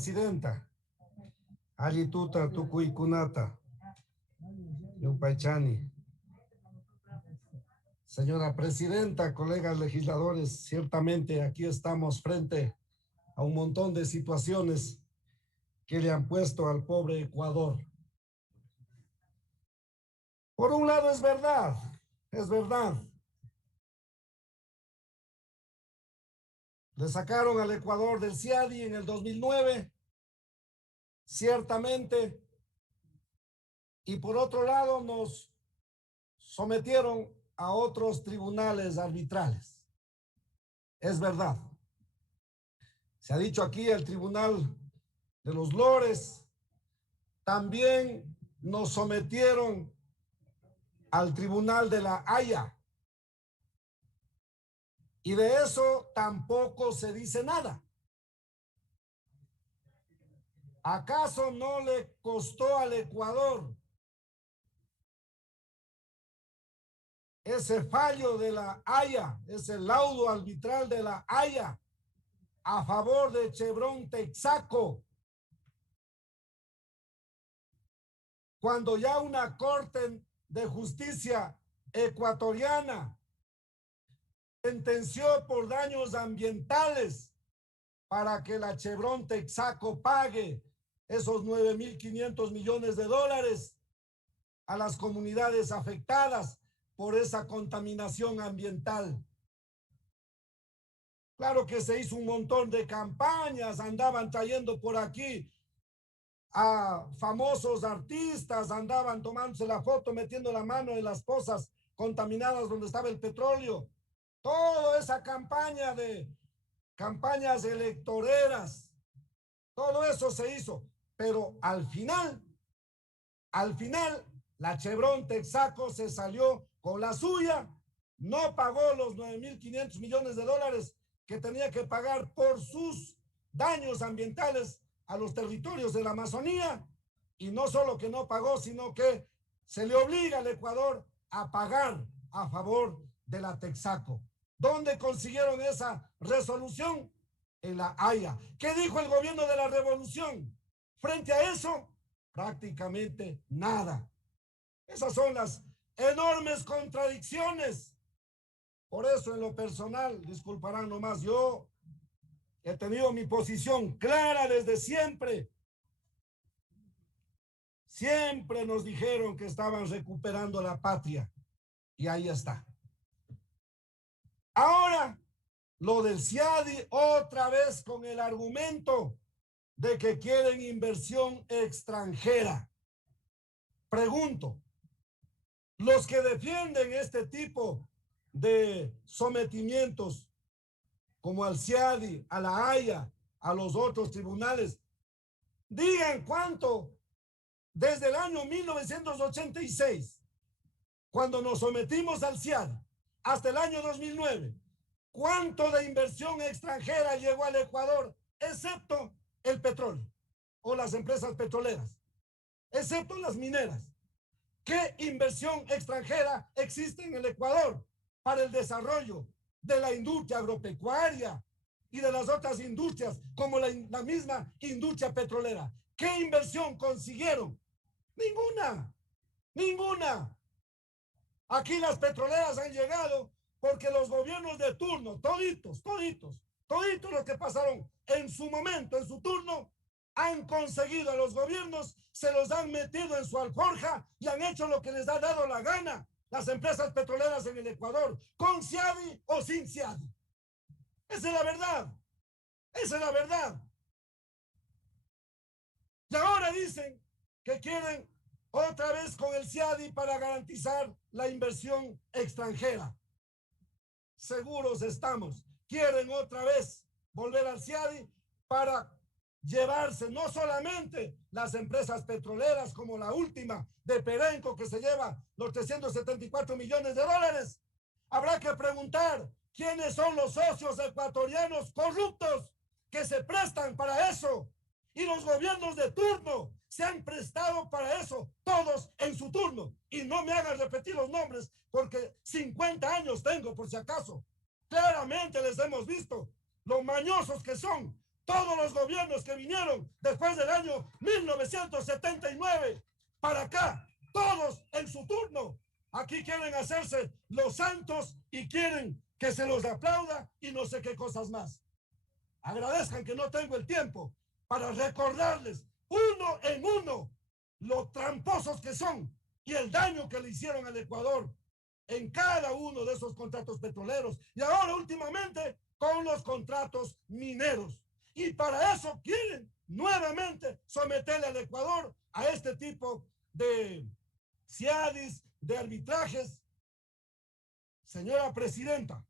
presidenta, Alituta Tucuicunata, Yupaychani. Señora presidenta, colegas legisladores, ciertamente aquí estamos frente a un montón de situaciones que le han puesto al pobre Ecuador. Por un lado es verdad. Le sacaron al Ecuador del CIADI en el 2009, ciertamente, y por otro lado nos sometieron a otros tribunales arbitrales. Es verdad. Se ha dicho aquí el Tribunal de los Lores, también nos sometieron al Tribunal de la Haya. Y de eso tampoco se dice nada. ¿Acaso no le costó al Ecuador ese fallo de la Haya, ese laudo arbitral de la Haya a favor de Chevron Texaco, cuando ya una corte de justicia ecuatoriana sentenció por daños ambientales para que la Chevron Texaco pague esos 9.500 millones de dólares a las comunidades afectadas por esa contaminación ambiental? Claro que se hizo un montón de campañas, andaban trayendo por aquí a famosos artistas, andaban tomándose la foto, metiendo la mano en las pozas contaminadas donde estaba el petróleo. Toda esa campaña de campañas electoreras, todo eso se hizo, pero al final, la Chevron Texaco se salió con la suya, no pagó los 9.500 millones de dólares que tenía que pagar por sus daños ambientales a los territorios de la Amazonía, y no solo que no pagó, sino que se le obliga al Ecuador a pagar a favor de la Texaco. ¿Dónde consiguieron esa resolución? En la Haya. ¿Qué dijo el gobierno de la revolución? Frente a eso, prácticamente nada. Esas son las enormes contradicciones. Por eso, en lo personal, disculparán nomás, yo he tenido mi posición clara desde siempre. Siempre nos dijeron que estaban recuperando la patria. Y ahí está. Ahora, lo del CIADI, otra vez con el argumento de que quieren inversión extranjera. Pregunto, los que defienden este tipo de sometimientos, como al CIADI, a la Haya, a los otros tribunales, digan cuánto desde el año 1986, cuando nos sometimos al CIADI, hasta el año 2009, cuánto de inversión extranjera llegó al Ecuador, excepto el petróleo o las empresas petroleras, excepto las mineras. ¿Qué inversión extranjera existe en el Ecuador para el desarrollo de la industria agropecuaria y de las otras industrias, como la misma industria petrolera? ¿Qué inversión consiguieron? Ninguna. Aquí las petroleras han llegado porque los gobiernos de turno, toditos los que pasaron en su momento, en su turno, han conseguido a los gobiernos, se los han metido en su alforja y han hecho lo que les ha dado la gana las empresas petroleras en el Ecuador, con CIADI o sin CIADI. Esa es la verdad. Y ahora dicen que quieren otra vez con el CIADI para garantizar la inversión extranjera. Seguros estamos. Quieren otra vez volver al CIADI para llevarse no solamente las empresas petroleras, como la última de Perenco, que se lleva los 374 millones de dólares. Habrá que preguntar quiénes son los socios ecuatorianos corruptos que se prestan para eso. Y los gobiernos de turno se han prestado para eso, todos en su turno. Y no me hagan repetir los nombres, porque 50 años tengo, por si acaso. Claramente les hemos visto lo mañosos que son. todos los gobiernos que vinieron después del año 1979 para acá, todos en su turno, aquí quieren hacerse los santos y quieren que se los aplauda y no sé qué cosas más. Agradezcan que no tengo el tiempo para recordarles uno en uno lo tramposos que son y el daño que le hicieron al Ecuador en cada uno de esos contratos petroleros y ahora últimamente con los contratos mineros. Y para eso quieren nuevamente someterle al Ecuador a este tipo de CIADIs, de arbitrajes. Señora presidenta,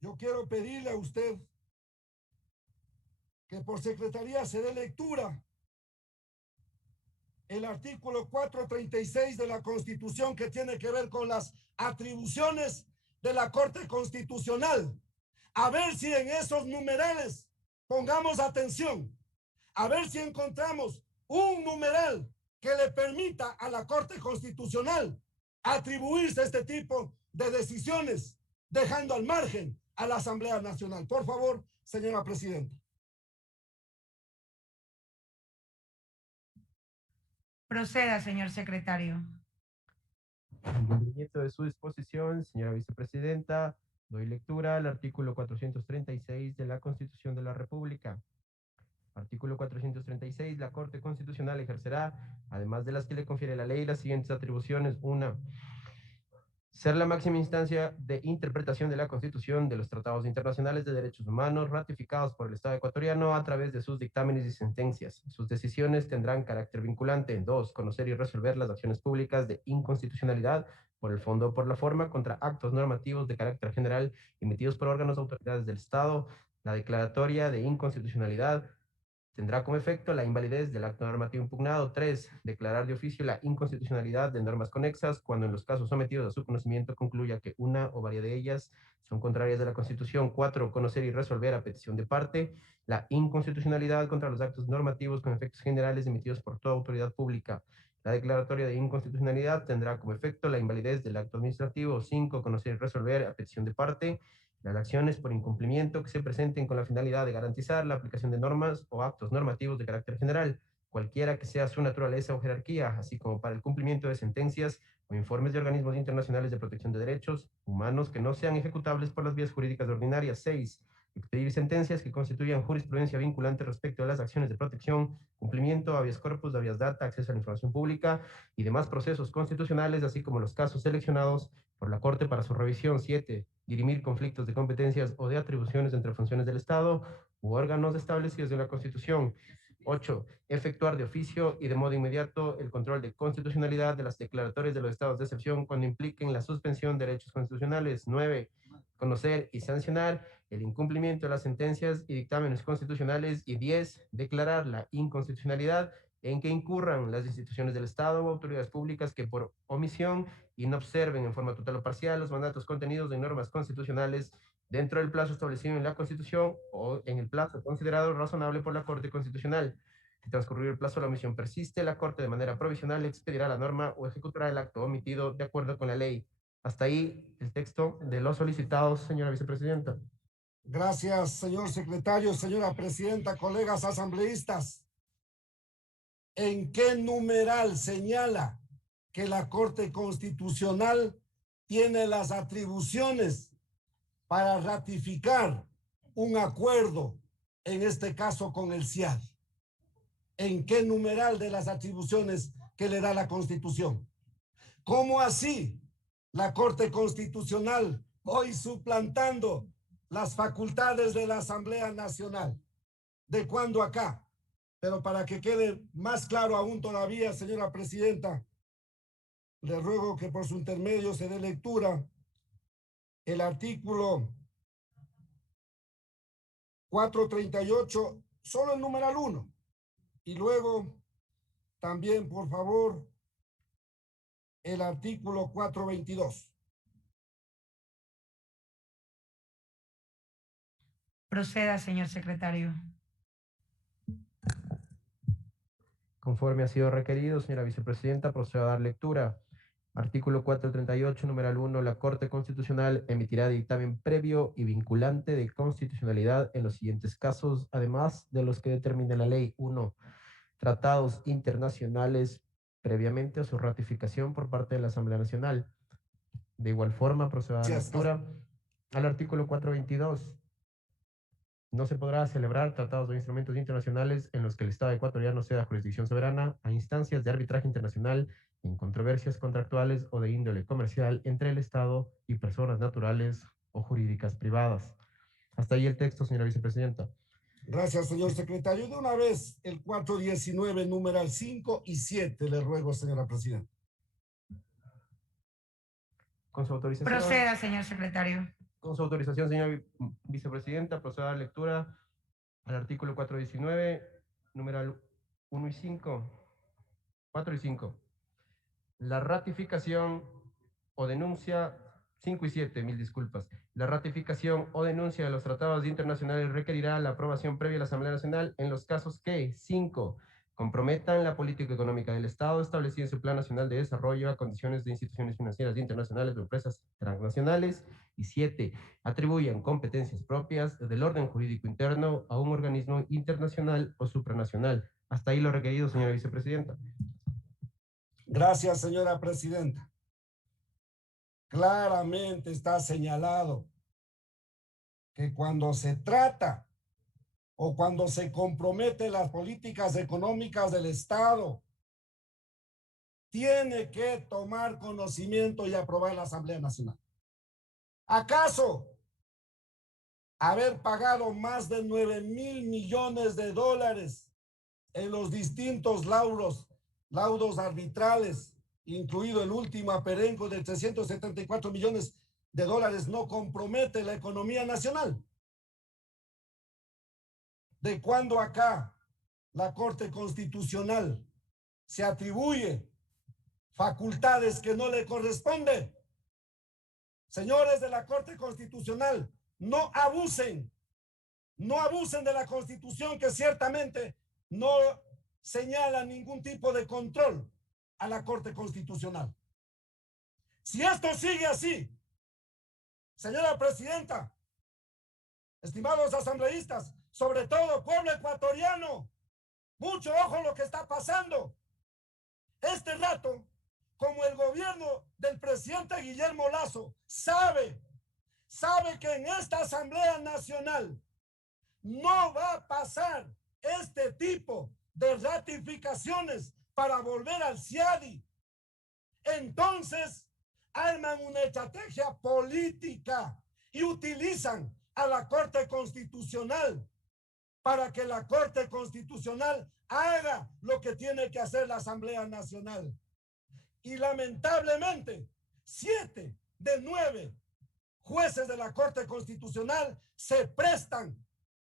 yo quiero pedirle a usted que por secretaría se dé lectura el artículo 436 de la Constitución que tiene que ver con las atribuciones de la Corte Constitucional. A ver si en esos numerales pongamos atención, a ver si encontramos un numeral que le permita a la Corte Constitucional atribuirse este tipo de decisiones, dejando al margen a la Asamblea Nacional. Por favor, señora presidenta. Proceda, señor secretario. En cumplimiento de su disposición, señora vicepresidenta, doy lectura al artículo 436 de la Constitución de la República. Artículo 436. La Corte Constitucional ejercerá, además de las que le confiere la ley, las siguientes atribuciones. 1. Ser la máxima instancia de interpretación de la Constitución, de los tratados internacionales de derechos humanos ratificados por el Estado ecuatoriano a través de sus dictámenes y sentencias. Sus decisiones tendrán carácter vinculante. 2. Conocer y resolver las acciones públicas de inconstitucionalidad por el fondo o por la forma contra actos normativos de carácter general emitidos por órganos o autoridades del Estado. La declaratoria de inconstitucionalidad tendrá como efecto la invalidez del acto normativo impugnado. 3. Declarar de oficio la inconstitucionalidad de normas conexas cuando en los casos sometidos a su conocimiento concluya que una o varias de ellas son contrarias a la Constitución. 4. Conocer y resolver a petición de parte la inconstitucionalidad contra los actos normativos con efectos generales emitidos por toda autoridad pública. La declaratoria de inconstitucionalidad tendrá como efecto la invalidez del acto administrativo. 5. Conocer y resolver a petición de parte las acciones por incumplimiento que se presenten con la finalidad de garantizar la aplicación de normas o actos normativos de carácter general, cualquiera que sea su naturaleza o jerarquía, así como para el cumplimiento de sentencias o informes de organismos internacionales de protección de derechos humanos que no sean ejecutables por las vías jurídicas ordinarias. 6. Expedir sentencias que constituyan jurisprudencia vinculante respecto a las acciones de protección, cumplimiento, habeas corpus, habeas data, acceso a la información pública y demás procesos constitucionales, así como los casos seleccionados por la Corte para su revisión. 7. Dirimir conflictos de competencias o de atribuciones entre funciones del Estado u órganos establecidos en la Constitución. 8. Efectuar de oficio y de modo inmediato el control de constitucionalidad de las declaratorias de los estados de excepción cuando impliquen la suspensión de derechos constitucionales. 9. Conocer y sancionar el incumplimiento de las sentencias y dictámenes constitucionales. Y 10. Declarar la inconstitucionalidad en que incurran las instituciones del Estado o autoridades públicas que por omisión y no observen en forma total o parcial los mandatos contenidos en normas constitucionales dentro del plazo establecido en la Constitución o en el plazo considerado razonable por la Corte Constitucional. Si transcurrido el plazo la omisión persiste, la Corte de manera provisional expedirá la norma o ejecutará el acto omitido de acuerdo con la ley. Hasta ahí el texto de los solicitados, señora vicepresidenta. Gracias, señor secretario, señora presidenta, colegas asambleístas. ¿En qué numeral señala que la Corte Constitucional tiene las atribuciones para ratificar un acuerdo, en este caso con el CIAD? ¿En qué numeral de las atribuciones que le da la Constitución? ¿Cómo así la Corte Constitucional hoy suplantando las facultades de la Asamblea Nacional? ¿De cuándo acá? Pero para que quede más claro aún todavía, señora presidenta, le ruego que por su intermedio se dé lectura el artículo 438, solo el numeral 1. Y luego también, por favor, el artículo 422. Proceda, señor secretario. Conforme ha sido requerido, señora vicepresidenta, procedo a dar lectura. Artículo 438, numeral 1. La Corte Constitucional emitirá dictamen previo y vinculante de constitucionalidad en los siguientes casos, además de los que determine la ley. 1. Tratados internacionales previamente a su ratificación por parte de la Asamblea Nacional. De igual forma, procedo a la lectura al artículo 422. No se podrá celebrar tratados o instrumentos internacionales en los que el Estado ecuatoriano ceda jurisdicción soberana a instancias de arbitraje internacional en controversias contractuales o de índole comercial entre el Estado y personas naturales o jurídicas privadas. Hasta ahí el texto, señora vicepresidenta. Gracias, señor secretario. De una vez, el 419, numeral 5 y 7, le ruego, señora presidenta. Con su autorización. Proceda, señor secretario. Con su autorización, señora vicepresidenta, procedo a la lectura al artículo 419, numeral 1 y 5, 4 y 5. La ratificación o denuncia, 5 y 7, mil disculpas. La ratificación o denuncia de los tratados internacionales requerirá la aprobación previa de la Asamblea Nacional en los casos que, 5, comprometan la política económica del Estado establecida en su Plan Nacional de Desarrollo a condiciones de instituciones financieras internacionales o empresas transnacionales. Y 7, atribuyan competencias propias del orden jurídico interno a un organismo internacional o supranacional. Hasta ahí lo requerido, señora vicepresidenta. Gracias, señora presidenta. Claramente está señalado que cuando se trata o cuando se compromete las políticas económicas del Estado, tiene que tomar conocimiento y aprobar la Asamblea Nacional. ¿Acaso haber pagado más de 9.000 millones de dólares en los distintos laudos arbitrales, incluido el último aperenco de 374 millones de dólares, no compromete la economía nacional? ¿De cuándo acá la Corte Constitucional se atribuye facultades que no le corresponden? Señores de la Corte Constitucional, no abusen de la Constitución, que ciertamente no señala ningún tipo de control a la Corte Constitucional. Si esto sigue así, señora presidenta, estimados asambleístas, sobre todo pueblo ecuatoriano, mucho ojo en lo que está pasando. Este rato, como el gobierno del presidente Guillermo Lasso sabe que en esta Asamblea Nacional no va a pasar este tipo de ratificaciones para volver al CIADI, entonces arman una estrategia política y utilizan a la Corte Constitucional para que la Corte Constitucional haga lo que tiene que hacer la Asamblea Nacional. Y lamentablemente, 7 de 9 jueces de la Corte Constitucional se prestan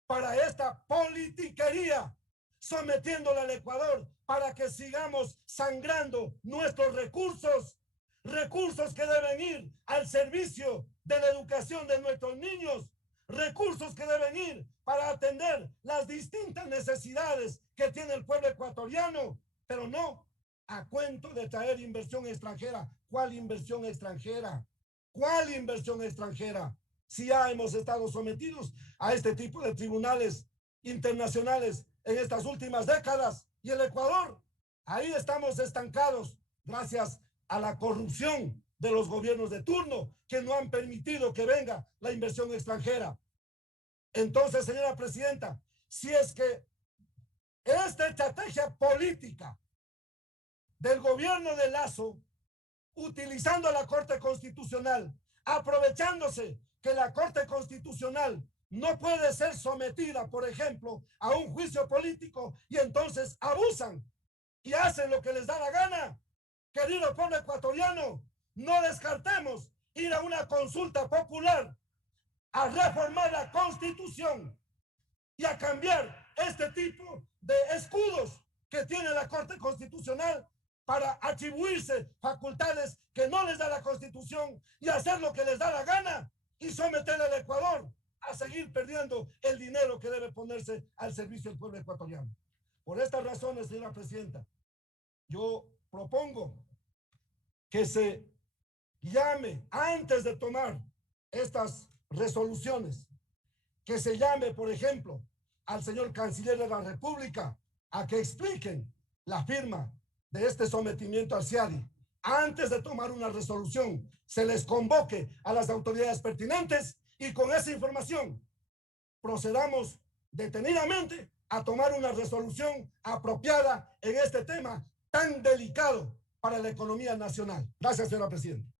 para esta politiquería, sometiéndola al Ecuador para que sigamos sangrando nuestros recursos que deben ir al servicio de la educación de nuestros niños, recursos que deben ir para atender las distintas necesidades que tiene el pueblo ecuatoriano, pero no a cuento de traer inversión extranjera. ¿Cuál inversión extranjera? ¿Cuál inversión extranjera? Si ya hemos estado sometidos a este tipo de tribunales internacionales en estas últimas décadas, y el Ecuador, ahí estamos estancados gracias a la corrupción de los gobiernos de turno que no han permitido que venga la inversión extranjera. Entonces, señora presidenta, si es que esta estrategia política del gobierno de Lasso, utilizando la Corte Constitucional, aprovechándose que la Corte Constitucional no puede ser sometida, por ejemplo, a un juicio político, y entonces abusan y hacen lo que les da la gana. Querido pueblo ecuatoriano, no descartemos ir a una consulta popular a reformar la Constitución y a cambiar este tipo de escudos que tiene la Corte Constitucional para atribuirse facultades que no les da la Constitución y hacer lo que les da la gana y someter al Ecuador a seguir perdiendo el dinero que debe ponerse al servicio del pueblo ecuatoriano. Por estas razones, señora presidenta, yo propongo que se llame, antes de tomar estas resoluciones, que se llame, por ejemplo, al señor canciller de la República a que expliquen la firma de este sometimiento al CIADI. Antes de tomar una resolución, se les convoque a las autoridades pertinentes y con esa información procedamos detenidamente a tomar una resolución apropiada en este tema tan delicado para la economía nacional. Gracias, señora presidenta.